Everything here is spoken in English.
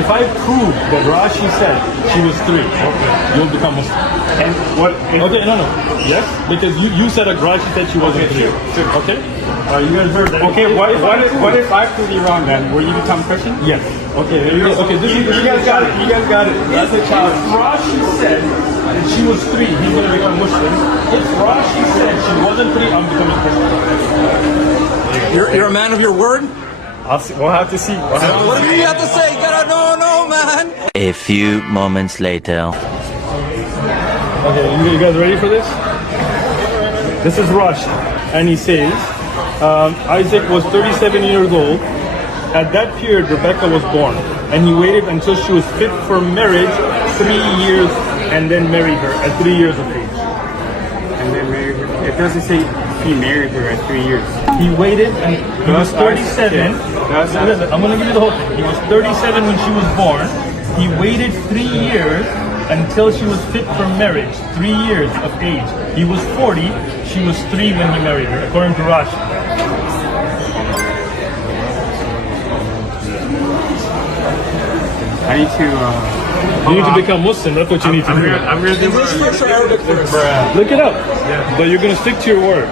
if I prove that Rashi said she was 3, you'll become Muslim. And what? Okay, no. Yes? Because you said that Rashi said she wasn't 3. Sure. Okay? You guys heard that. Okay, what if I prove you wrong then? Will you become Christian? Yes. Okay, there you go. Okay, you guys got it. You guys got it. That's a challenge. If Rashi said that she was 3, he's going to become Muslim. If Rashi said she wasn't 3, I'm becoming Christian. You're a man of your word? We'll have to see. What do you have to say? You gotta know, man. A few moments later. Okay, you guys ready for this? This is Rashi. And he says, Isaac was 37 years old. At that period, Rebecca was born. And he waited until she was fit for marriage 3 years and then married her at 3 years of age. And then married her. It doesn't say he married her at 3 years. He waited and he was 37. Listen, I'm going to give you the whole thing. He was 37 when she was born. He waited 3 years until she was fit for marriage. 3 years of age. He was 40. She was 3 when he married her, according to Rashi. I need to. You need to become Muslim. That's what you need to do. I'm gonna do English first or Arabic first? Look it up. But you're going to stick to your word.